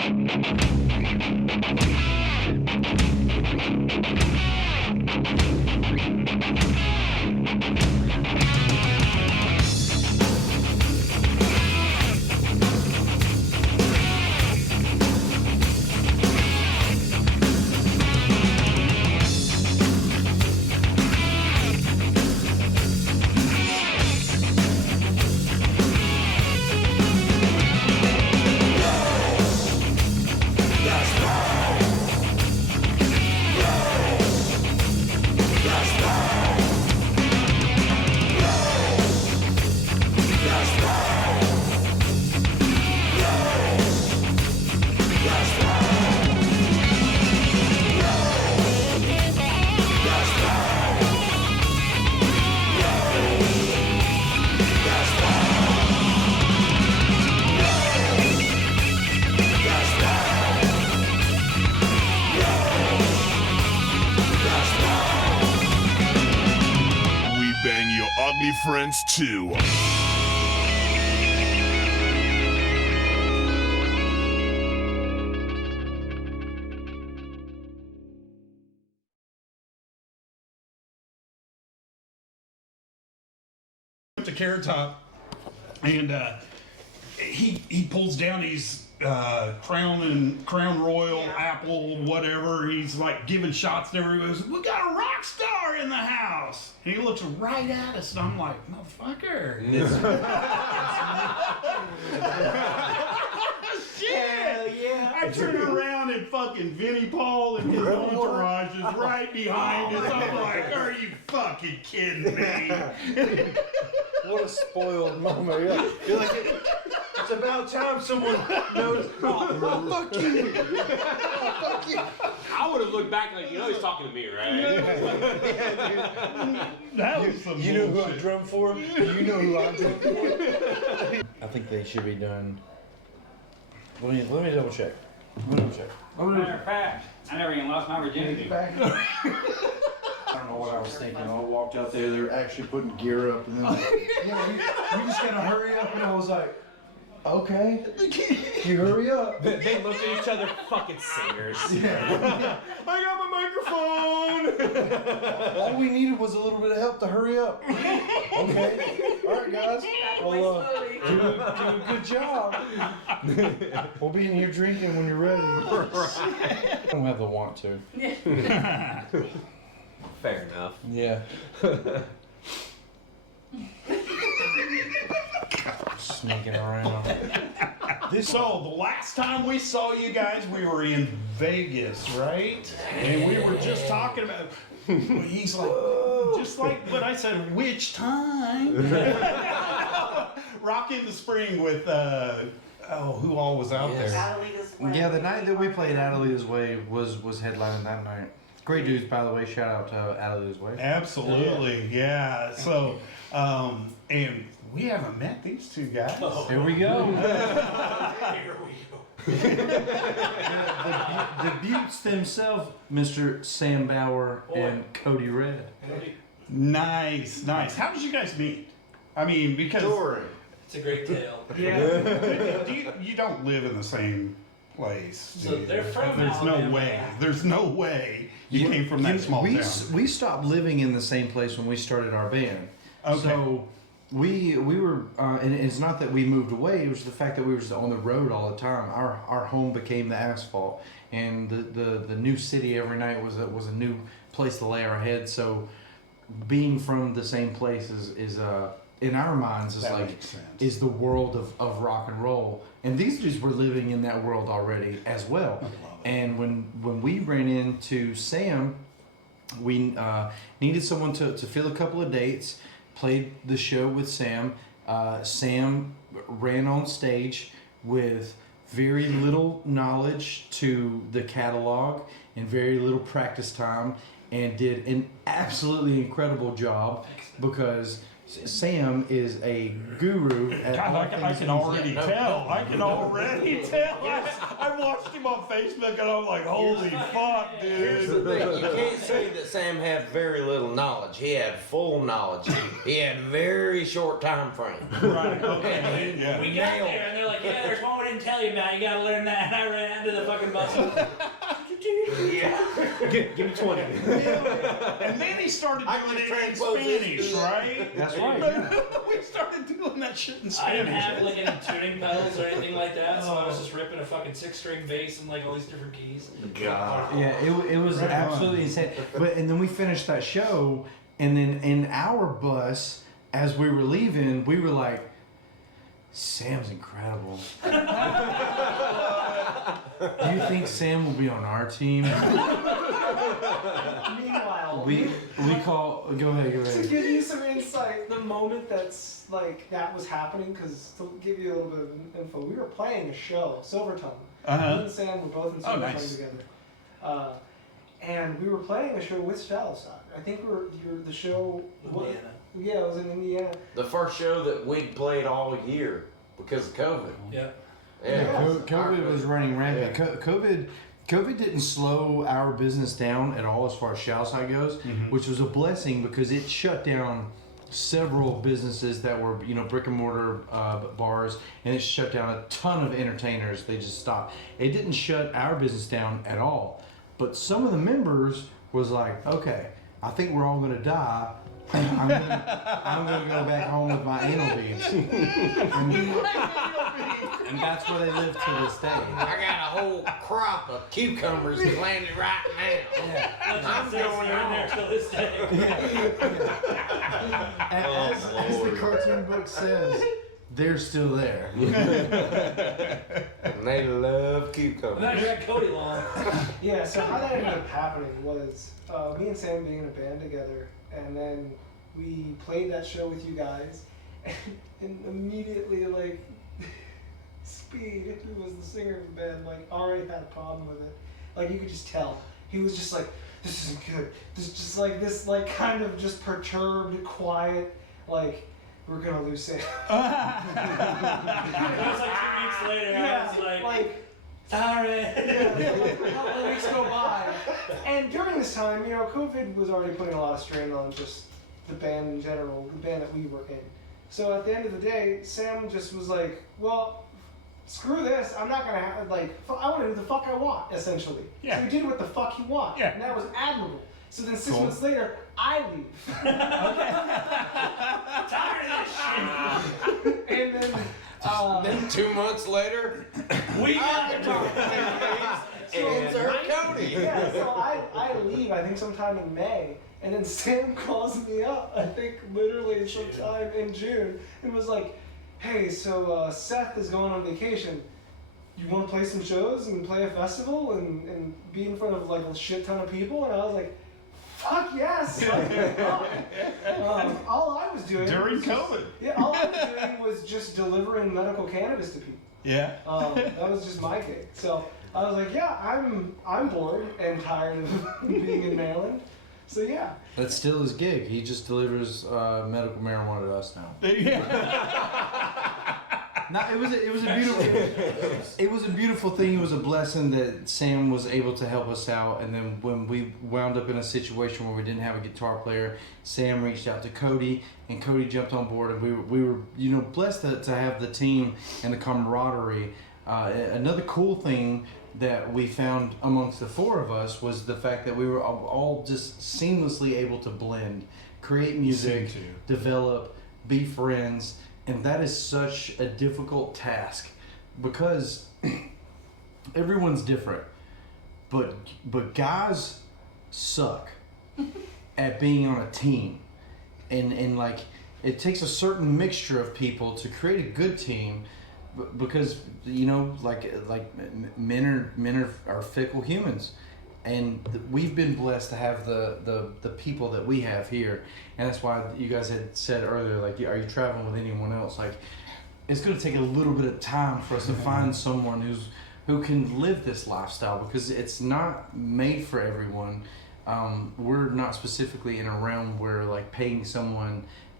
Friends too. To Carrot Top, and he pulls down his Crown Royal apple, whatever. He's like giving shots to everybody. We got a rock star in the house. And he looks right at us, and I'm like, motherfucker. Shit! Hell yeah. I turn around and fucking Vinnie Paul and his entourage is right behind us. I'm like, are you fucking kidding me? What a spoiled moment. You're like, it's about time someone knows. Oh, fuck you. Oh, fuck you. I would have looked back like, he's talking to me, right? That was some You know who I drum for? You know who I drum for? I think they should be done. Let me double check. Matter of fact, I never even lost my virginity. I don't know what I was thinking. I walked out there, they were actually putting gear up, and then we just gotta hurry up. And I was like, okay, you hurry up. They looked at each other, fucking singers. Yeah. I got my microphone. All we needed was a little bit of help to hurry up. Okay, all right, guys. Well, do a good job. We'll be in here drinking when you're ready. I don't have the want to. Fair enough. Yeah. Sneaking around. So the last time we saw you guys, we were in Vegas, right? And we were just talking about. He's like, just like what I said. Which time? Rock in the Spring with who all was out there? Yeah, the night that we played Adelita's Way was headlining that night. Great dudes, by the way. Shout out to Adelita's Way. Absolutely, yeah. So, and we haven't met these two guys. Here we go. Here we go. The Buttes themselves, Mr. Sam Bauer and Cody Red. Nice. How did you guys meet? I mean, because It's a great tale. yeah, you don't live in the same place. So they're from There's no way you came from that small town. We stopped living in the same place when we started our band. Okay. So we were, and it's not that we moved away. It was the fact that we were just on the road all the time. Our home became the asphalt, and the new city every night was a new place to lay our heads. So being from the same place is in our minds is the world of rock and roll. And these dudes were living in that world already as well. And when we ran into Sam, we needed someone to fill a couple of dates. Played the show with Sam. Sam ran on stage with very little knowledge to the catalog and very little practice time, and did an absolutely incredible job because Sam is a guru at God, all I things can music. already tell. I can already tell. I watched him on Facebook and I'm like, holy fuck, Here's the dude. thing, you can't say that Sam had very little knowledge. He had full knowledge. He had very short time frame. Right, okay, yeah. We got there and they're like, yeah, there's one we didn't tell you about. You gotta learn that. And I ran into the fucking bus. Give me 20. And then he started I doing can it in transpose this Spanish, to- right? That's right. Yeah. We started doing that shit in I didn't Spanish. have like any tuning pedals or anything like that, so I was just ripping a fucking 6-string bass and like all these different keys. God. Yeah, it was Right on. absolutely insane. But and then we finished that show, and then in our bus, as we were leaving, we were like, "Sam's incredible." Do you think Sam will be on our team? Meanwhile, We call. Go ahead. Go to ahead. give you some insight, the moment that's like that was happening, because to give you a little bit of info, we were playing a show, Silvertongue. Me Uh-huh. and Sam were both in Oh, Silvertongue nice. together, and we were playing a show with Shadowside. I think the show. Indiana. Yeah, it was in Indiana. The first show that we'd played all year because of COVID. Yeah. Yeah. COVID was running rampant. COVID didn't slow our business down at all as far as Shadowside goes, which was a blessing because it shut down several businesses that were, brick and mortar bars, and it shut down a ton of entertainers. They just stopped. It didn't shut our business down at all, but some of the members was like, okay, I think we're all gonna die. I'm gonna go back home with my anal beads, and that's where they live to this day. I got a whole crop of cucumbers planted right now. I'm going in there on. till this day. As the cartoon book says, they're still there. And they love And cucumbers. I got Cody long. Yeah, so how that ended up happening was me and Sam being in a band together, and then we played that show with you guys, and immediately, like, Speed, who was the singer of the band, like, already had a problem with it. Like, you could just tell. He was just like, this isn't good. This kind of just perturbed, quiet, like, we're gonna lose Sam. It was like 2 weeks later, I was like, sorry. Yeah, so like a couple of weeks go by, and during this time, COVID was already putting a lot of strain on just the band in general, the band that we were in. So at the end of the day, Sam just was like, well, screw this, I'm not gonna have, I want to do the fuck I want, essentially. Yeah. So he did what the fuck he want, Yeah. and that was admirable. So then 6 Cool. months later, I leave. Tired of this shit. And then, Then 2 months later, We got and Sir Cody. yeah, so I leave, I think sometime in May, and then Sam calls me up, I think literally sometime in June, and was like, hey, so Seth is going on vacation. You want to play some shows and play a festival and be in front of like a shit ton of people? And I was like, fuck yes! All I was doing During was just- COVID. yeah, all I was doing was just delivering medical cannabis to people. Yeah. That was just my gig. So I was like, yeah, I'm bored and tired of being in Maryland. So yeah. That's still his gig. He just delivers medical marijuana to us now. Yeah. No, it was a beautiful thing. It was a blessing that Sam was able to help us out. And then when we wound up in a situation where we didn't have a guitar player, Sam reached out to Cody, and Cody jumped on board. And we were blessed to have the team and the camaraderie. Another cool thing that we found amongst the four of us was the fact that we were all just seamlessly able to blend, create music, Sing to. develop, be friends. And that is such a difficult task because everyone's different. But guys suck at being on a team. And like it takes a certain mixture of people to create a good team because men are fickle humans. And we've been blessed to have the people that we have here, and that's why you guys had said earlier, like, are you traveling with anyone else? Like, it's going to take a little bit of time for us to find someone who can live this lifestyle because it's not made for everyone. We're not specifically in a realm where like paying someone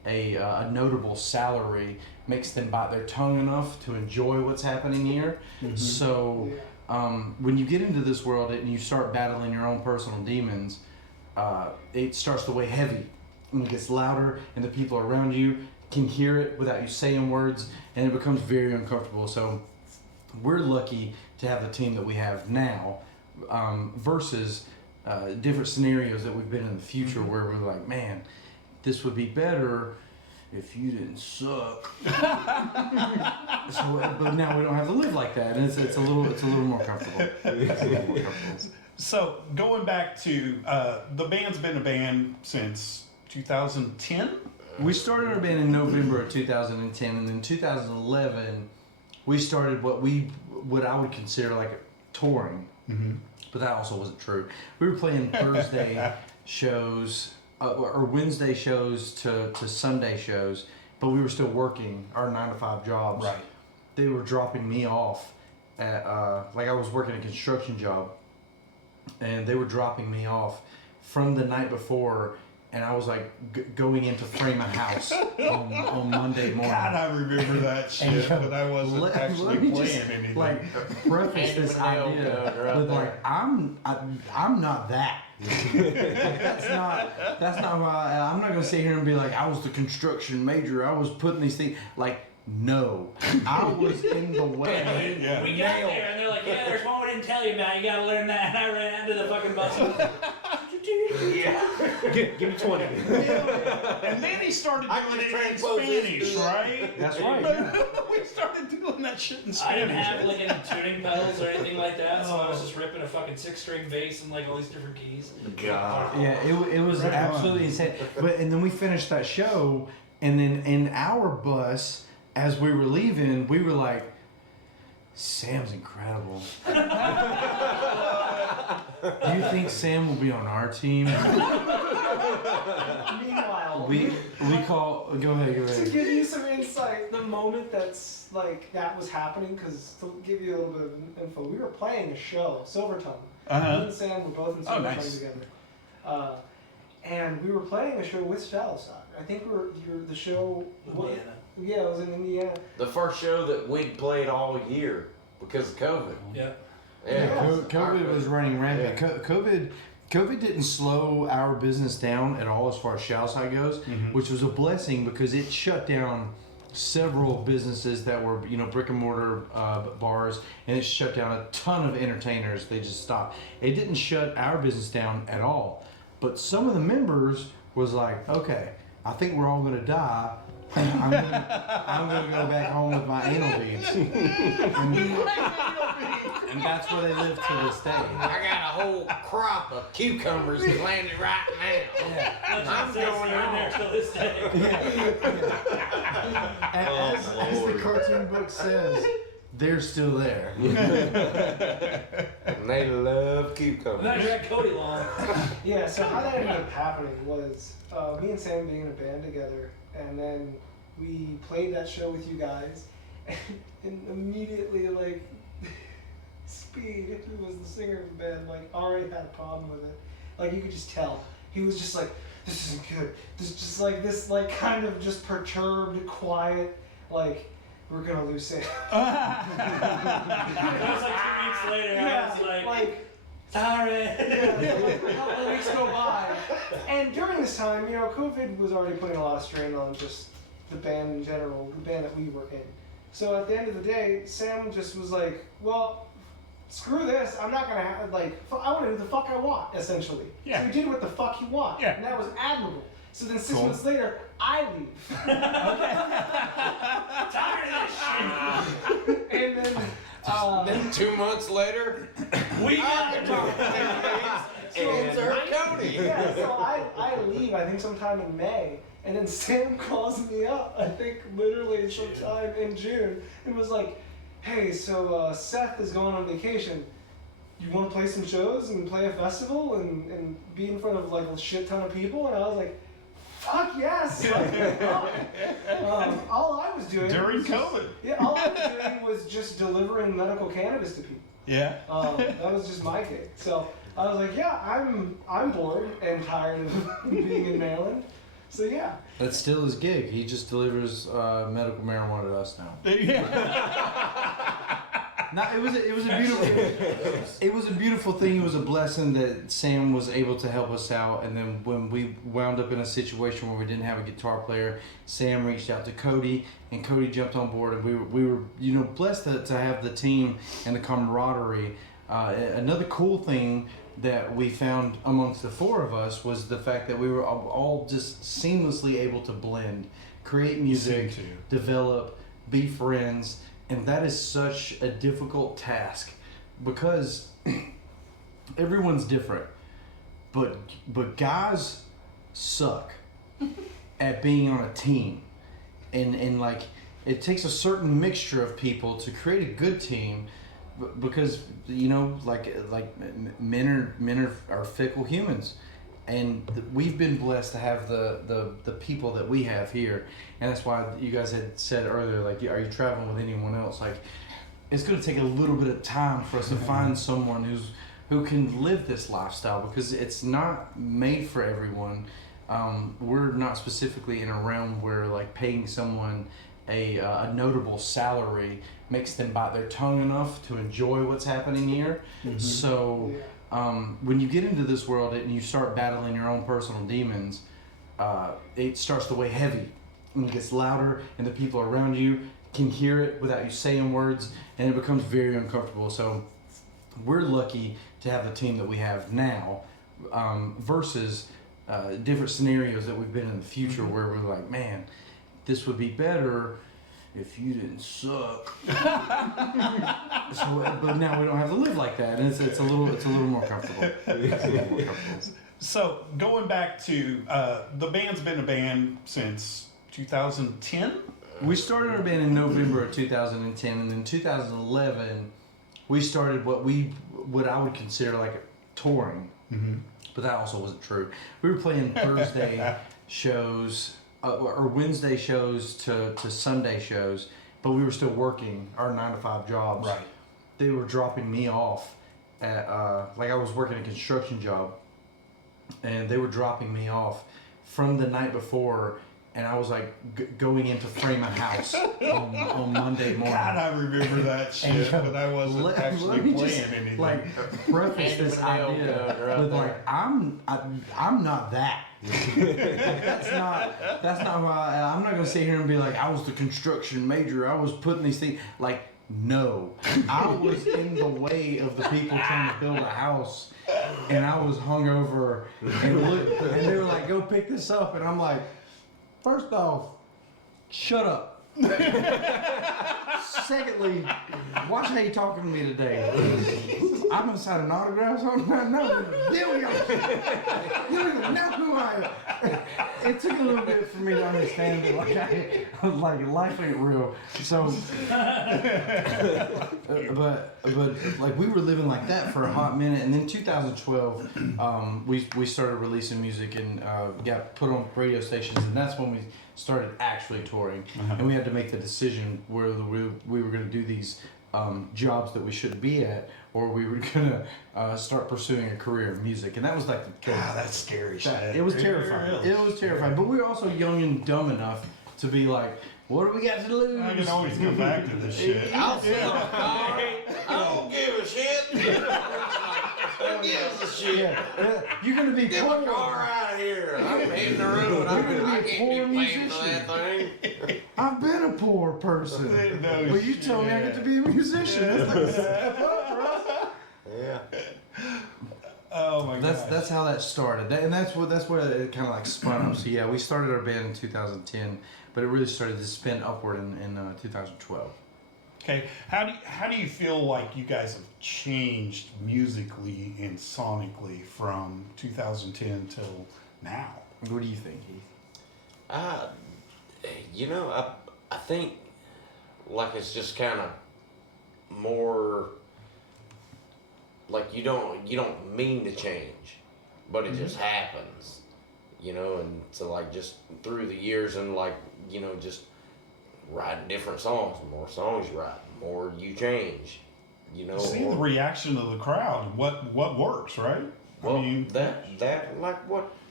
a notable salary makes them bite their tongue enough to enjoy what's happening here. So when you get into this world and you start battling your own personal demons, it starts to weigh heavy, and it gets louder, and the people around you can hear it without you saying words, and it becomes very uncomfortable. So we're lucky to have the team that we have now, versus different scenarios that we've been in the future where we're like, man, this would be better if you didn't suck. But now we don't have to live like that, and it's a little more comfortable. So going back to the band's been a band since 2010. We started our band in November of 2010, and in 2011 we started what I would consider like touring. But that also wasn't true. We were playing Thursday shows or Wednesday shows to Sunday shows, but we were still working our 9-to-5 jobs. Right. They were dropping me off at like I was working a construction job, and they were dropping me off from the night before, and I was like going in to frame a house on Monday morning. God, I remember that shit, but I wasn't actually playing anything. Like preface this idea with like I'm not that. that's not why I'm not gonna sit here and be like I was the construction major. I was putting these things like. No, I was in the way. Yeah. We got there and they're like, yeah, there's one we didn't tell you about. You gotta learn that. And I ran into the fucking bus. Give me 20. And then he started doing it in Spanish, right? That's right. We started doing that shit in I Spanish. didn't have like any tuning pedals or anything like that, so I was just ripping a fucking 6-string bass and like all these different keys. God. Yeah, it was Right absolutely insane. And then we finished that show, and then in our bus, as we were leaving, we were like, Sam's incredible. Do you think Sam will be on our team? Meanwhile, We call. Go ahead. to give you some insight, the moment that's like that was happening, because to give you a little bit of info, we were playing a show, Silvertongue. Me and Sam were both in Silvertongue nice. together, and we were playing a show with Shallow Side. I think the show. Indiana. Yeah, it was in Indiana. The first show that we'd played all year because of COVID. Yeah. COVID was running rampant. COVID didn't slow our business down at all as far as Shallow Side goes, which was a blessing because it shut down several businesses that were, brick and mortar bars, and it shut down a ton of entertainers. They just stopped. It didn't shut our business down at all. But some of the members was like, okay, I think we're all gonna die. I'm gonna go back home with my anal beads. And that's where they live to this day. I got a whole crop of cucumbers planted right now. I'm going in there home. till this day. As the cartoon book says, they're still there. And they love And cucumbers. then I got Cody long. Yeah, so how that ended up happening was me and Sam being in a band together, and then we played that show with you guys, and immediately, like, Speed, who was the singer of the band, like, already had a problem with it. Like, you could just tell. He was just like, this isn't good. This just like, this, like, kind of just perturbed, quiet, like, we're gonna lose Sam. It was like 2 weeks later, I was like sorry. Yeah, like a couple of weeks go by. And during this time, COVID was already putting a lot of strain on just the band in general, the band that we were in. So at the end of the day, Sam just was like, well, screw this. I'm not going to have, I want to do the fuck I want, essentially. Yeah. So he did what the fuck he wanted. Yeah. And that was admirable. So then 6 Cool. months later, I leave. Tired of this shit. And then... Then 2 months later, We got and insert Cody. Yeah, so I leave, I think sometime in May, and then Sam calls me up, I think literally sometime in June, and was like, hey, so Seth is going on vacation. You want to play some shows and play a festival and be in front of like a shit ton of people? And I was like, fuck yes! All I was doing During was just- COVID. yeah, all I was doing was just delivering medical cannabis to people. Yeah. That was just my gig. So I was like, yeah, I'm bored and tired of being in Maryland. So yeah. That's still his gig. He just delivers medical marijuana to us now. No, it was a beautiful thing. It was a blessing that Sam was able to help us out. And then when we wound up in a situation where we didn't have a guitar player, Sam reached out to Cody, and Cody jumped on board. And we were blessed to have the team and the camaraderie. Another cool thing that we found amongst the four of us was the fact that we were all just seamlessly able to blend, create music, develop, be friends. And that is such a difficult task because everyone's different. But guys suck at being on a team. And like it takes a certain mixture of people to create a good team because like men are fickle humans. And we've been blessed to have the people that we have here, and that's why you guys had said earlier, like, are you traveling with anyone else? Like, it's going to take a little bit of time for us to find someone who can live this lifestyle because it's not made for everyone. We're not specifically in a realm where like paying someone a notable salary makes them bite their tongue enough to enjoy what's happening here. Mm-hmm. So. When you get into this world and you start battling your own personal demons, it starts to weigh heavy and it gets louder and the people around you can hear it without you saying words and it becomes very uncomfortable. So we're lucky to have the team that we have now versus different scenarios that we've been in the future where we're like, man, this would be better if you didn't suck. But now we don't have to live like that, and it's a little more comfortable. So going back to the band's been a band since 2010. We started our band in November of 2010, and in 2011 we started what I would consider like touring. Mm-hmm. But that also wasn't true. We were playing Thursday shows. Or Wednesday shows to Sunday shows, but we were still working our 9-to-5 jobs. Right. They were dropping me off at like I was working a construction job, and they were dropping me off from the night before, and I was like going in to frame a house on Monday morning. God, I remember that shit, but I wasn't actually playing anything. Like preface this idea with like I'm not that. that's not why I'm not gonna sit here and be like I was the construction major. I was putting these things like no. I was in the way of the people trying to build a house, and I was hungover and they were like, "Go pick this up," and I'm like, first off, shut up. Secondly, watch how you talking to me today. I'm gonna sign an autograph on that. No, there we go. You don't even know who I am. It took a little bit for me to understand that, like life ain't real. So, but like we were living like that for a hot minute, and then 2012, we started releasing music and got put on radio stations, and that's when we started actually touring. Uh-huh. And we had to make the decision whether we were going to do these jobs that we shouldn't be at, or we were going to start pursuing a career in music. And that was like that's scary shit. It was terrifying. It was terrifying. But we were also young and dumb enough to be like, what do we got to lose? I can always come back to this shit. I'll sell a car. I don't give a shit. Who gives a shit? Yeah. You're going to be Get my car out of here. I'm hitting the road. I can't be paying for that thing. I've been a poor person. Well, you told me I get to be a musician. That's like a step up, bro. Yeah. Oh my god. That's how that started. That's where it kind of like spun up. So yeah, we started our band in 2010, but it really started to spin upward in 2012. Okay, how do you feel like you guys have changed musically and sonically from 2010 till now? What do you think, Heath? I think like it's just kind of more like you don't mean to change, but it just happens, and so like just through the years and like just writing different songs. The more songs you write, the more you change. See the reaction of the crowd. What works, right? Well, that like what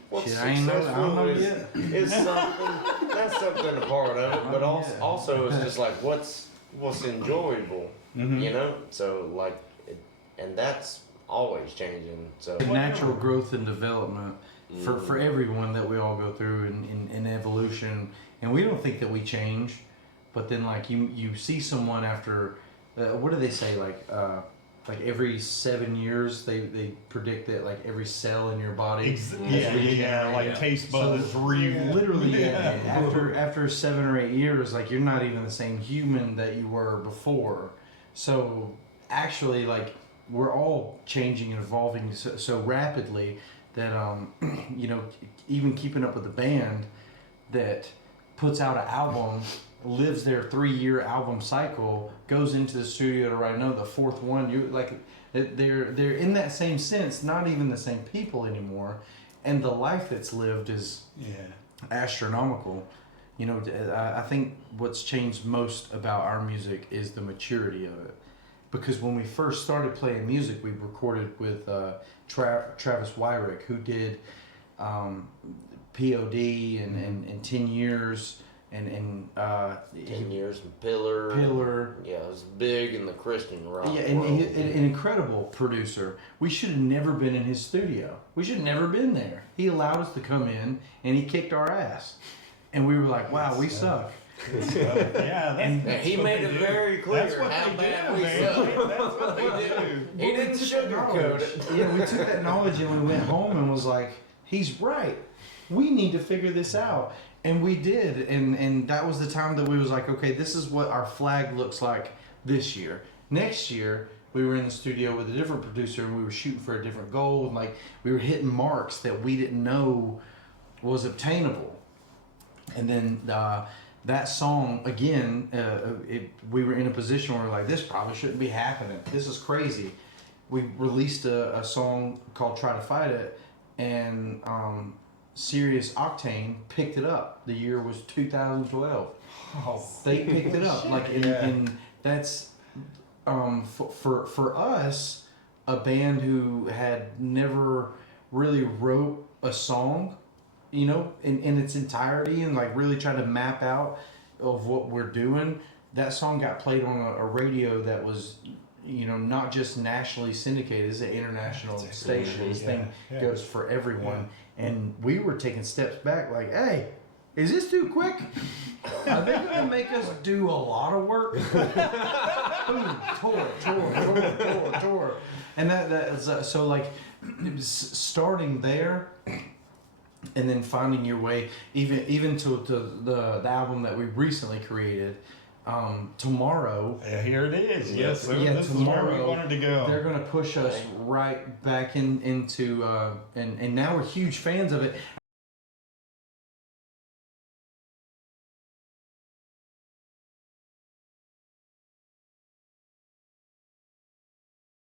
what's Shit, I ain't know. I don't know successful yet. is something. That's something a part of it, but also it's just like what's enjoyable, you know. So like, and that's always changing. So Natural growth and development for everyone that we all go through in evolution, and we don't think that we change, but then like you see someone after what do they say, like every 7 years they predict that like every cell in your body like taste buds literally after 7 or 8 years, like you're not even the same human that you were before. So actually, like, we're all changing and evolving so rapidly that you know, even keeping up with the band that puts out an album, lives their 3-year album cycle, goes into the studio to write the fourth one. You like, they're in that same sense, not even the same people anymore, and the life that's lived is astronomical. You know, I think what's changed most about our music is the maturity of it. Because when we first started playing music, we recorded with Travis Wyrick, who did POD and 10 Years and 10 Years and Pillar. Yeah, it was big in the Christian rock world. An incredible producer. We should have never been in his studio. We should have never been there. He allowed us to come in and he kicked our ass. And we were like, wow, we suck. And he made it very clear how bad we suck. That's what they do. He didn't sugarcoat it. Yeah, we took that knowledge and we went home and was like, he's right. We need to figure this out. And we did. And that was the time that we was like, okay, this is what our flag looks like this year. Next year, we were in the studio with a different producer and we were shooting for a different goal. And like, we were hitting marks that we didn't know was obtainable. And then that song, again, we were in a position where we're like, this probably shouldn't be happening. This is crazy. We released a song called Try to Fight It, and Serious Octane picked it up. The year was 2012. They picked it up. Like, and that's for us, a band who had never really wrote a song, you know, in its entirety, and like really try to map out of what we're doing. That song got played on a radio that was, you know, not just nationally syndicated, it's an international station. This thing goes for everyone. And we were taking steps back like, hey, is this too quick? Are they going to make us do a lot of work? Boom, tour. And that's so like, starting there, and then finding your way, even to the album that we recently created, tomorrow. Here it is. Yes, sir. Yeah, this tomorrow, is where we wanted to go. They're going to push us right back into, and now we're huge fans of it.